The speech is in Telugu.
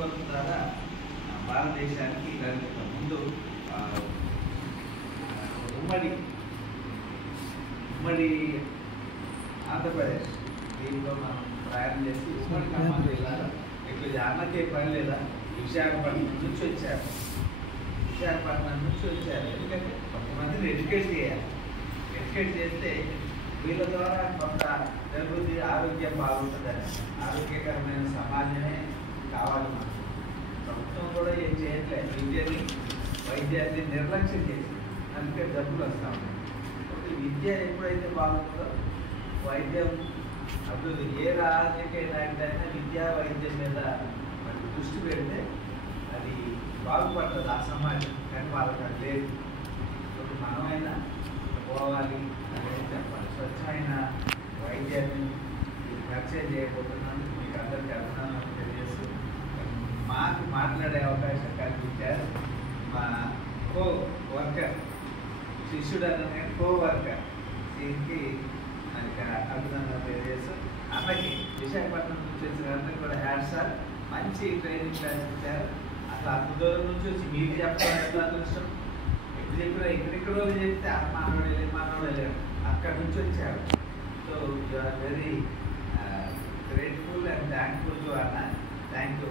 వర్క్ ద్వారా భారతదేశానికి ఇలాంటి ముందు ఉమ్మడి ఆంధ్రప్రదేశ్ దీంట్లో మనం ప్రయాణం చేసి ఉమ్మడి ఖమ్మం జిల్లాలో ఇక్కడ అన్నకే పని లేదా విశాఖపట్నం నుంచి వచ్చారు. ఎందుకంటే కొంతమందిని ఎడ్యుకేట్ చేయాలి. ఎడ్యుకేట్ చేస్తే వీళ్ళ ద్వారా కొంత జరుగుతుంది, ఆరోగ్యం బాగుంటుందని. ఆరోగ్యకరమైన సమాజమే కావాలి మనకు. ప్రభుత్వం కూడా ఏం చేయట్లేదు, వైద్యాన్ని నిర్లక్ష్యం చేసి అందుకే జబ్బులు వస్తూ ఉన్నాయి. కాబట్టి విద్య ఎప్పుడైతే బాగుంటుందో వైద్యం అభివృద్ధి, ఏ రాజకీయ నాయకుడైనా విద్యా వైద్యం మీద మనకి దృష్టి పెడితే అది బాగుపడుతుంది ఆ సమాజం. కానీ వాళ్ళకి అది లేదు. ఇప్పుడు మనమైనా పోవాలి అనేది చెప్పాలి. స్వచ్ఛమైన వైద్యాన్ని పరిచయం చేయబోతున్నందుకు మీకు అందరికీ అభినందనలు తెలియజేస్తూ మాకు మాట్లాడే అవకాశం కల్పించారు మా కో వర్కర్, శిష్యుడు అనే కో వర్కర్ దీనికి మనకి అభినందనలు తెలియజేస్తూ అన్నకి విశాఖపట్నం నుంచి వచ్చిన అందరికీ కూడా హ్యాట్స్ ఆఫ్. మంచి ట్రైనింగ్ క్లాస్ ఇచ్చారు. అసలు అంత దూరం నుంచి వచ్చి మీరు చెప్పడం అదృష్టం. ఎప్పుడు చెప్పినా ఎక్కడెక్కడో చెప్తే మానవుడే అక్కడి నుంచి వచ్చారు. So you are very grateful and thankful to అన్న. Thank you.